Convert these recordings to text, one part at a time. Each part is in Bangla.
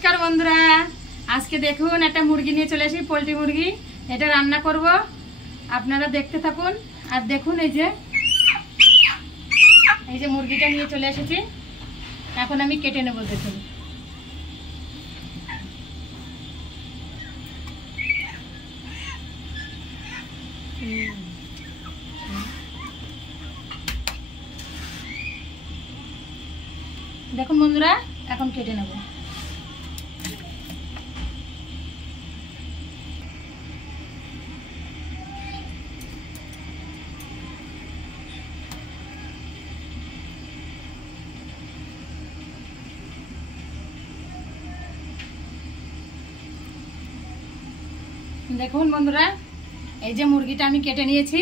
নমস্কার বন্ধুরা, আজকে দেখুন একটা মুরগি নিয়ে চলে আসি, পোলট্রি মুরগি। এটা রান্না করব, আপনারা দেখতে থাকুন। আর দেখুন এই যে মুরগিটা নিয়ে চলে এসেছি, এখন আমি কেটে নেব। দেখুন দেখুন বন্ধুরা, এখন কেটে নেব। দেখুন বন্ধুরা, এই যে মুরগিটা আমি কেটে নিয়েছি,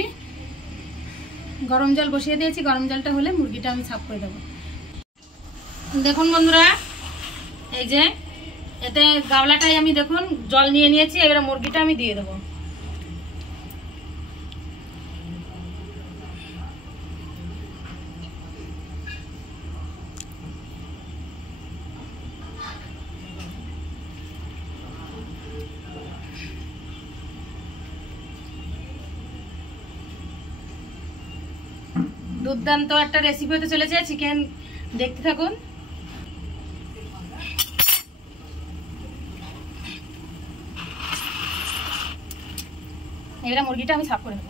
গরম জল বসিয়ে দিয়েছি। গরম জলটা হলে মুরগিটা আমি সাফ করে দেবো। দেখুন বন্ধুরা, এই যে এতে গাওলাটাই আমি দেখুন জল নিয়ে নিয়েছি। এবারে মুরগিটা আমি দিয়ে দেবো। দুর্দান্ত একটা রেসিপি হতে চলেছে, চিকেন। দেখতে থাকুন। এবারে মুরগিটা আমি সাফ করে নেব।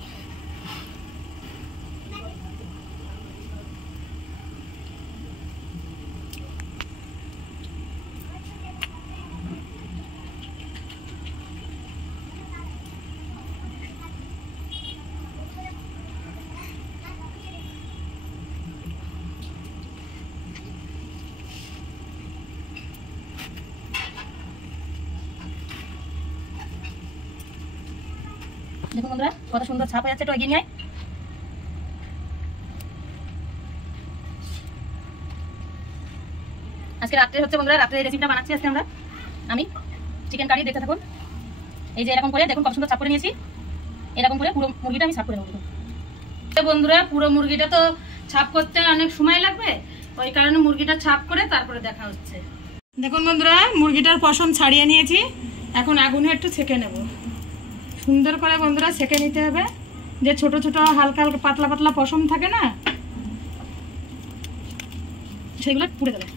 দেখুন বন্ধুরা, কত সুন্দর ছাপ হয়ে যাচ্ছে। একটু এগিয়ে নিয়ে আজকে রাত্রে হচ্ছে বন্ধুরা, রাত্রে এই রেসিপিটা বানাচ্ছি আজকে আমি চিকেন কারি। দেখতে থাকুন। এই যে এরকম করে দেখুন কত সুন্দর ছাপ করে নিয়েছি। এরকম করে পুরো মুরগিটা আমি ছাপ করে নেব। বন্ধুরা, পুরো মুরগিটা তো ছাপ করতে অনেক সময় লাগবে, ওই কারণে মুরগিটা ছাপ করে তারপরে দেখা হচ্ছে। দেখুন বন্ধুরা, মুরগিটার পশম ছাড়িয়ে নিয়েছি। এখন আগুনে একটু ছেঁকে নেব। সুন্দর করে বন্ধুরা ছেঁকে নিতে হবে। যে ছোট ছোট হালকা হালকা পাতলা পাতলা পশম থাকে না, সেগুলো পুড়ে দেবে।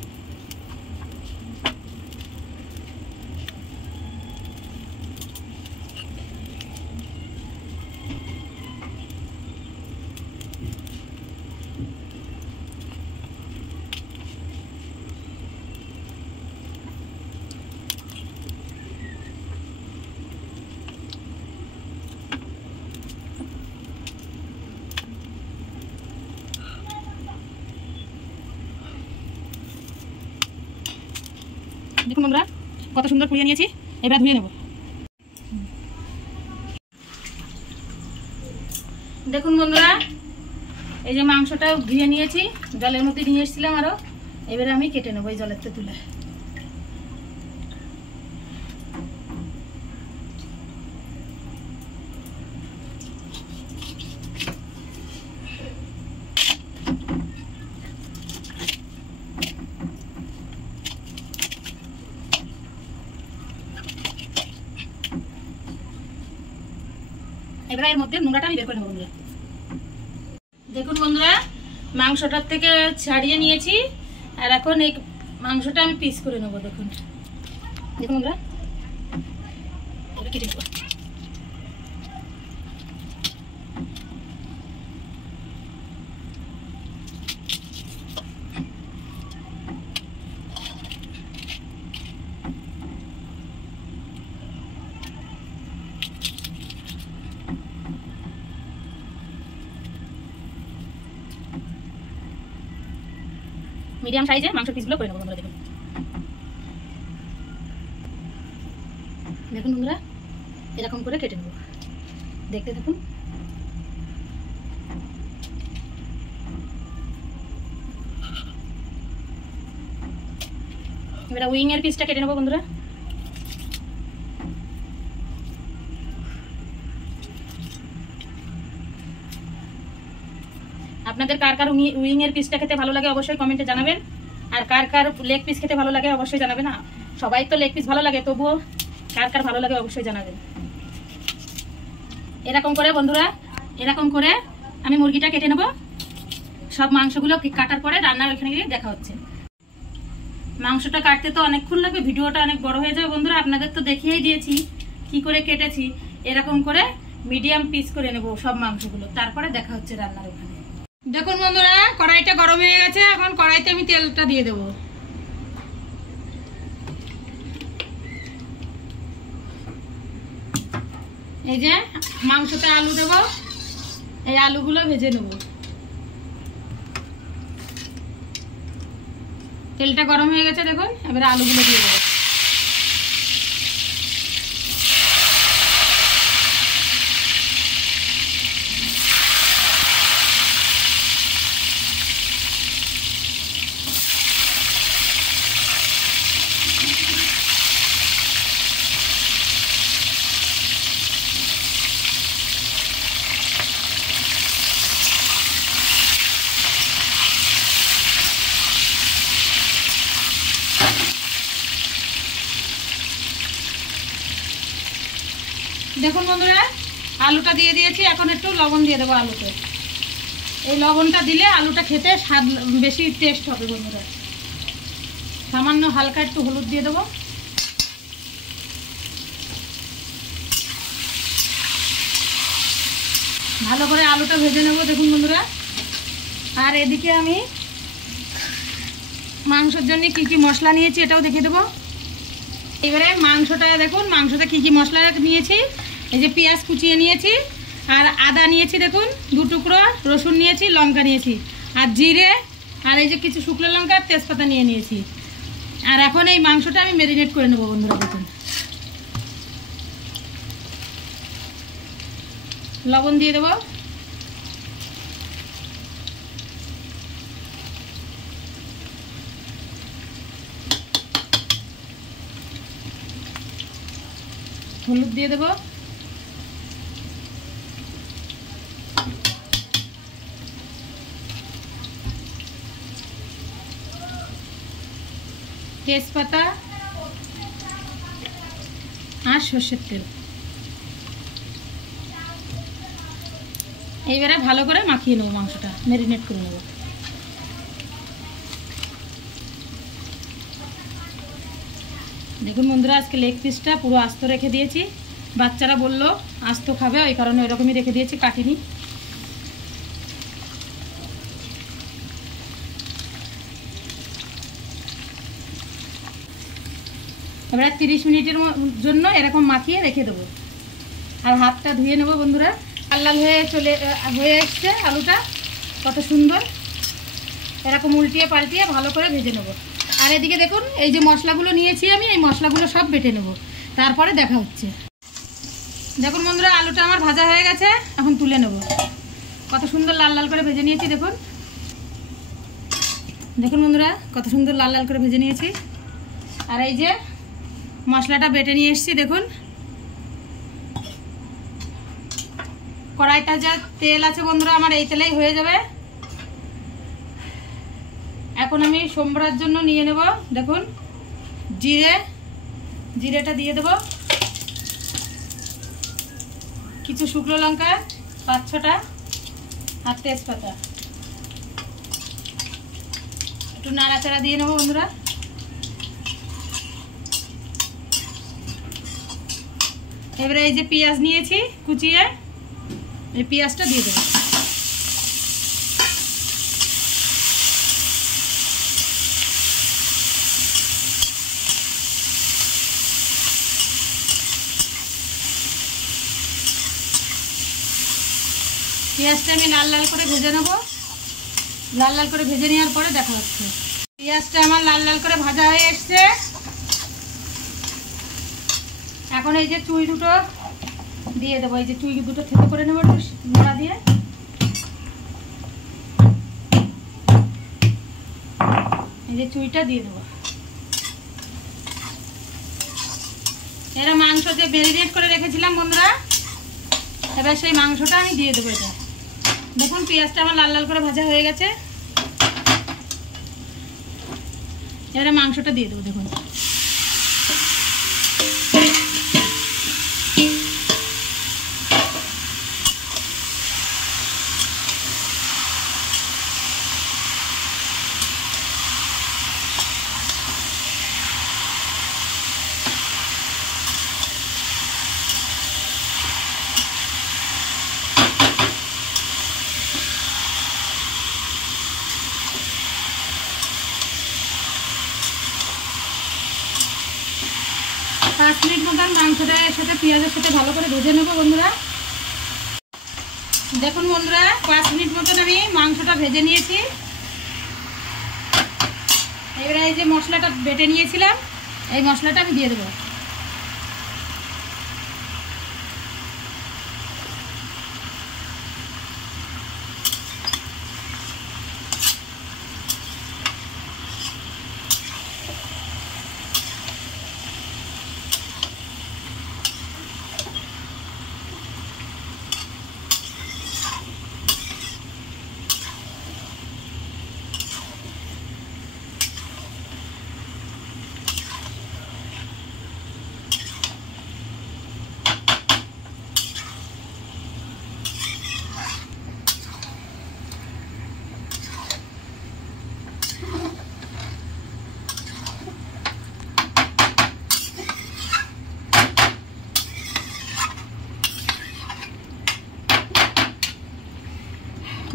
দেখুন বন্ধুরা, কত সুন্দর পুড়িয়ে নিয়েছি। এবার ধুয়ে নেব। দেখুন বন্ধুরা, এই যে মাংসটা ধুয়ে নিয়েছি, জলের মধ্যে নিয়ে এসেছিলাম আরো। এবারে আমি কেটে নেবো এই জলের তুলে। এবার এর মধ্যে নোংরাটা আমি বের করে নেবো বন্ধুরা। দেখুন বন্ধুরা, মাংসটার থেকে ছাড়িয়ে নিয়েছি। আর এখন এই মাংসটা আমি পিস করে নেবো। দেখুন দেখুন বন্ধুরা, কেটে নেবো। মিডিয়াম সাইজে মাংস পিসগুলো করে নেবো বন্ধুরা। দেখুন দেখুন বন্ধুরা, এরকম করে কেটে নেবো। দেখতে দেখুন। এবার উইং এর পিসটা কেটে নেবো বন্ধুরা। আপনাদের কার কার উইং এর পিসটা খেতে ভালো লাগে অবশ্যই কমেন্টে জানাবেন। আর কার কার লেগ পিস খেতে ভালো লাগে অবশ্যই জানাবেন। সবাই তো লেগ পিস ভালো লাগে, তবুও কার কার ভালো লাগে অবশ্যই জানাবেন। এরকম করে বন্ধুরা, এরকম করে আমি মুরগিটা কেটে নেব। সব মাংসগুলো কাটার পরে রান্নার ওইখানে গিয়ে দেখা হচ্ছে। মাংসটা কাটতে তো অনেকক্ষণ লাগবে, ভিডিওটা অনেক বড় হয়ে যাবে বন্ধুরা। আপনাদের তো দেখিয়েই দিয়েছি কি করে কেটেছি। এরকম করে মিডিয়াম পিস করে নেব সব মাংসগুলো, তারপরে দেখা হচ্ছে রান্নার ওখানে। দেখুন বন্ধুরা, কড়াইটা গরম হয়ে গেছে। এখন কড়াইতে আমি তেলটা দিয়ে দেবো। এই যে মাংসতে আলু দেব, এই আলুগুলো ভেজে নেব। তেলটা গরম হয়ে গেছে দেখুন, এবারে আলুগুলো দিয়ে দেবো। দেখুন বন্ধুরা, আলুটা দিয়ে দিয়েছি। এখন একটু লবণ দিয়ে দেবো আলুতে। এই লবণটা দিলে আলুটা খেতে স্বাদ বেশি টেস্ট হবে বন্ধুরা। সামান্য হালকা একটু হলুদ দিয়ে দেবো। ভালো করে আলুটা ভেজে নেব দেখুন বন্ধুরা। আর এদিকে আমি মাংসের জন্য কি কি মশলা নিয়েছি এটাও দেখিয়ে দেবো। এবারে মাংসটা দেখুন, মাংসতে কি কি মশলা নিয়েছি। এই যে পেঁয়াজ কুচিয়ে নিয়েছি, আর আদা নিয়েছি দেখুন 2 টুকরো, রসুন নিয়েছি, লঙ্কা নিয়েছি, আর জিরে, আর এই যে কিছু শুকনো লঙ্কা আর তেজপাতা নিয়েছি। আর এখন এই মাংসটা আমি ম্যারিনেট করে নেবো বন্ধুরা। দেখুন লবণ দিয়ে দেবো। হলুদ দিয়ে দেবো। তেজপাতা আর সর্ষের তেল। এইবারে ভালো করে মাখিয়ে নেবো, মাংসটা ম্যারিনেট করে নেবো। দেখুন বন্ধুরা, আজকে লেগ পিসটা পুরো আস্ত রেখে দিয়েছি। বাচ্চারা বললো আস্ত খাবে, ওই কারণে ওইরকমই রেখে দিয়েছি, কাটিনি। এবার 30 মিনিটের জন্য এরকম মাখিয়ে রেখে দেবো। আর হাতটা ধুয়ে নেবো বন্ধুরা। লাল লাল হয়ে এসছে আলুটা, কত সুন্দর। এরকম উল্টিয়ে পাল্টিয়ে ভালো করে ভেজে নেবো। আর এদিকে দেখুন, এই যে মশলাগুলো নিয়েছি আমি, এই মশলাগুলো সব বেটে নেব, তারপরে দেখা হচ্ছে। দেখুন বন্ধুরা, আলুটা আমার ভাজা হয়ে গেছে। এখন তুলে নেব। কত সুন্দর লাল লাল করে ভেজে নিয়েছি দেখুন। দেখুন বন্ধুরা, কত সুন্দর লাল লাল করে ভেজে নিয়েছি। আর এই যে মশলাটা বেটে নিয়ে এসেছি দেখুন। কড়াইটা যা তেল আছে বন্ধুরা, আমার এই তেলেই হয়ে যাবে। এখন আমি সম্বরার জন্য নিয়ে নেব দেখুন জিরেটা দিয়ে দেব, কিছু শুকনো লঙ্কা 5-6টা, আর তেজপাতা। একটু নাড়াচাড়া দিয়ে নেব বন্ধুরা। এবারে এই যে পেঁয়াজ নিয়েছি কুচিয়ে, এই পেঁয়াজটা দিয়ে দেবো। পেঁয়াজটা আমি লাল লাল করে ভেজে নেব। লাল লাল করে ভেজে নেওয়ার পরে দেখা হচ্ছে। পেঁয়াজটা আমার লাল লাল করে ভাজা হয়ে এসছে। এখন এই যে চুই দুটো দিয়ে দেবো। এই যে চুই দুটো থেতো করে নেবো একটু নোড়া দিয়ে। এই যে চুইটা দিয়ে দেবো। এরা মাংস যে ম্যারিনেট করে রেখেছিলাম বন্ধুরা, এবার সেই মাংসটা আমি দিয়ে দেবো। এটা দেখুন, পেঁয়াজটা আমার লাল লাল করে ভাজা হয়ে গেছে। এবারে মাংসটা দিয়ে দেবো। দেখুন 5 মিনিট মতন মাংসটা এর সাথে পেঁয়াজের সাথে ভালো করে ভেজে নেব বন্ধুরা। দেখুন বন্ধুরা 5 মিনিট মতন আমি মাংসটা ভেজে নিয়েছি। এবারে এই যে মশলাটা বেটে নিয়েছিলাম এই মশলাটা আমি দিয়ে দেবো।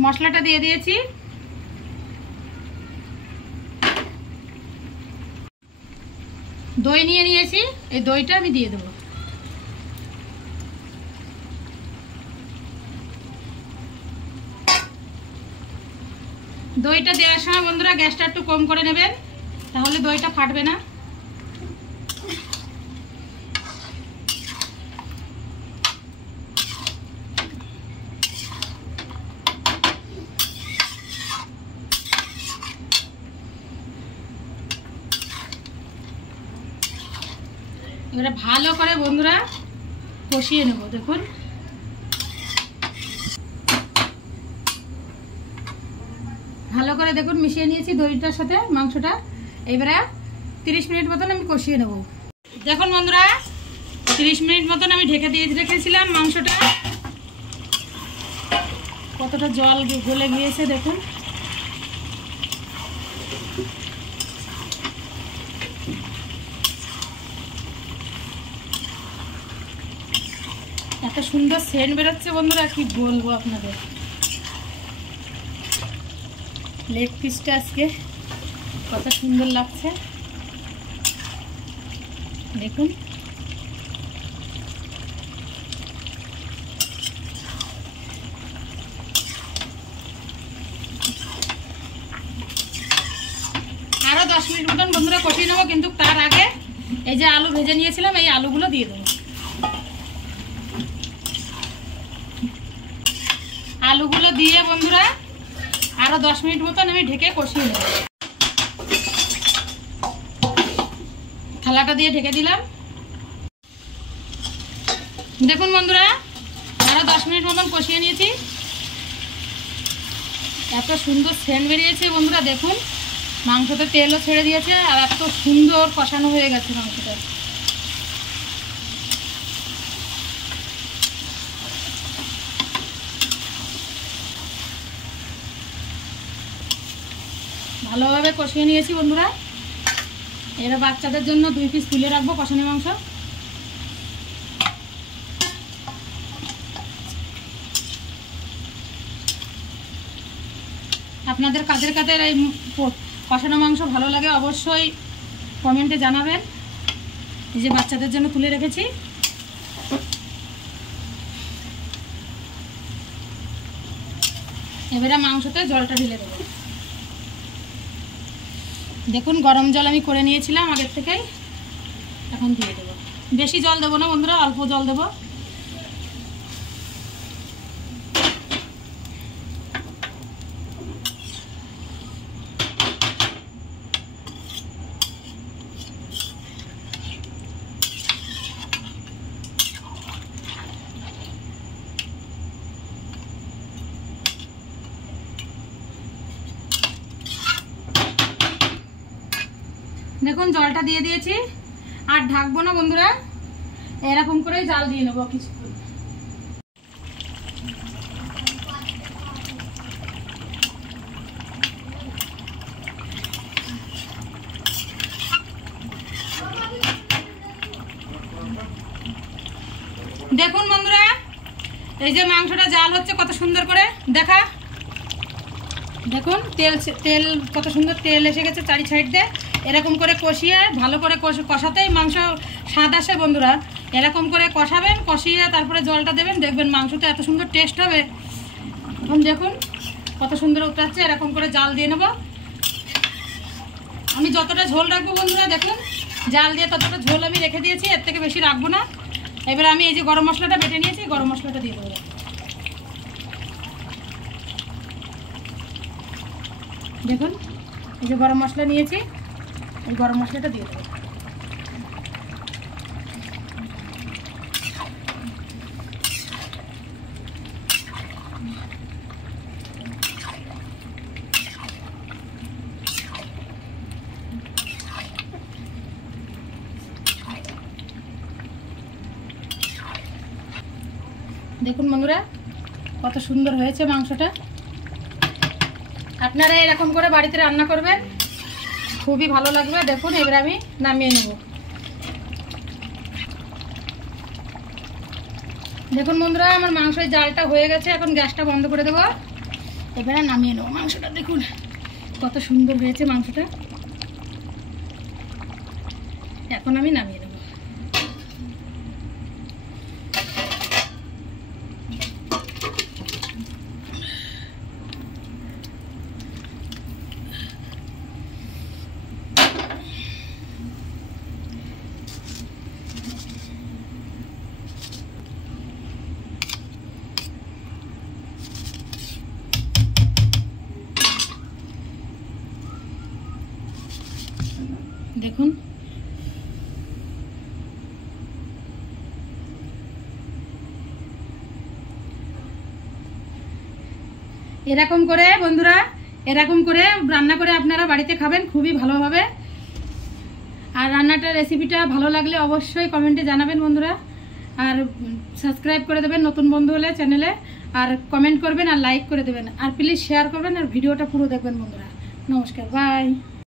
মশলাটা দিয়ে দিয়েছি। দই নিয়ে নিয়েছি, এই দইটা আমি দিয়ে দেবো। দইটা দেওয়ার সময় বন্ধুরা গ্যাসটা একটু কম করে নেবেন, তাহলে দইটা ফাটবে না। এবারে ভালো করে বন্ধুরা কষিয়ে নেব। দেখুন ভালো করে দেখুন মিশিয়ে নিয়েছি দইটার সাথে মাংসটা। এবারে 30 মিনিট মতন আমি কষিয়ে নেব। দেখুন বন্ধুরা 30 মিনিট মতন আমি ঢেকে দিয়ে রেখেছিলাম মাংসটা। কতটা জল গলে গিয়েছে দেখুন। এত সুন্দর সেন্ট বেরোচ্ছে বন্ধুরা, কি বলবো আপনাদের। লেগ পিসটা আজকে কত সুন্দর লাগছে দেখুন। আরো 10 মিনিট মতন বন্ধুরা কষিয়ে নেবো, কিন্তু তার আগে এই যে আলু ভেজে নিয়েছিলাম এই আলুগুলো দিয়ে দেবো। আলুগুলো দিয়ে বন্ধুরা আরো 10 মিনিট মতন আমি ঢেকে কষিয়ে নেব। থালাটা দিয়ে ঢেকে দিলাম। দেখুন বন্ধুরা আরো 10 মিনিট মতন কষিয়ে নিয়েছি। এত সুন্দর সেন্ট বেরিয়েছে বন্ধুরা দেখুন। মাংসতে তেলও ছেড়ে দিয়েছে আর এত সুন্দর কষানো হয়ে গেছে মাংসটা। ভালোভাবে কষিয়ে নিয়েছি বন্ধুরা। এবার বাচ্চাদের জন্য 2 পিস তুলে রাখবো কষানো মাংস। আপনাদের কাদের কাদের এই কষানো মাংস ভালো লাগে অবশ্যই কমেন্টে জানাবেন। এই যে বাচ্চাদের জন্য তুলে রেখেছি। এবারে মাংসতে জলটা ঢেলে দেবো। দেখুন গরম জল আমি করে নিয়েছিলাম আগের থেকেই, এখন দিয়ে দেবো। বেশি জল দেবো না বন্ধুরা, অল্প জল দেবো। দেখুন জলটা দিয়ে দিয়েছি, আর ঢাকবো না বন্ধুরা, এরকম করে জাল দিয়ে নেবো কিছুক্ষণ। দেখুন বন্ধুরা এই যে মাংসটা জাল হচ্ছে কত সুন্দর করে দেখা। দেখুন তেল তেল কত সুন্দর তেল এসে গেছে চারি সাইড দিয়ে। এরকম করে কষিয়ে ভালো করে কষাতেই মাংস স্বাদ আসে বন্ধুরা। এরকম করে কষাবেন, কষিয়ে তারপরে জলটা দেবেন, দেখবেন মাংসটা এত সুন্দর টেস্ট হবে। এখন দেখুন কত সুন্দর উতরাচ্ছে। এরকম করে জাল দিয়ে নেব। আমি যতটা ঝোল রাখবো বন্ধুরা, দেখুন জাল দিয়ে ততটা ঝোল আমি রেখে দিয়েছি, এর থেকে বেশি রাখবো না। এবার আমি এই যে গরম মশলাটা বেটে নিয়েছি, গরম মশলাটা দিয়ে দেবো। দেখুন এই যে গরম মশলা নিয়েছি, এই গরম মশলাটা দিয়ে দেবো। দেখুন বন্ধুরা কত সুন্দর হয়েছে মাংসটা। আপনারা এরকম করে বাড়িতে রান্না করবেন, খুবই ভালো লাগবে। দেখুন এবার আমি নামিয়ে নেব। দেখুন বন্ধুরা আমার মাংসের জালটা হয়ে গেছে, এখন গ্যাসটা বন্ধ করে দেবো। এবারে নামিয়ে নেব মাংসটা। দেখুন কত সুন্দর হয়েছে মাংসটা। এখন আমি নামিয়ে নেব। দেখুন এরকম করে বন্ধুরা, এরকম করে রান্না করে আপনারা বাড়িতে খাবেন, খুবই ভালো হবে। আর রান্নাটার রেসিপিটা ভালো লাগলে অবশ্যই কমেন্টে জানাবেন বন্ধুরা। আর সাবস্ক্রাইব করে দেবেন নতুন বন্ধু হলে চ্যানেলে, আর কমেন্ট করবেন আর লাইক করে দেবেন, আর প্লিজ শেয়ার করবেন, আর ভিডিওটা পুরো দেখবেন বন্ধুরা। নমস্কার, বাই।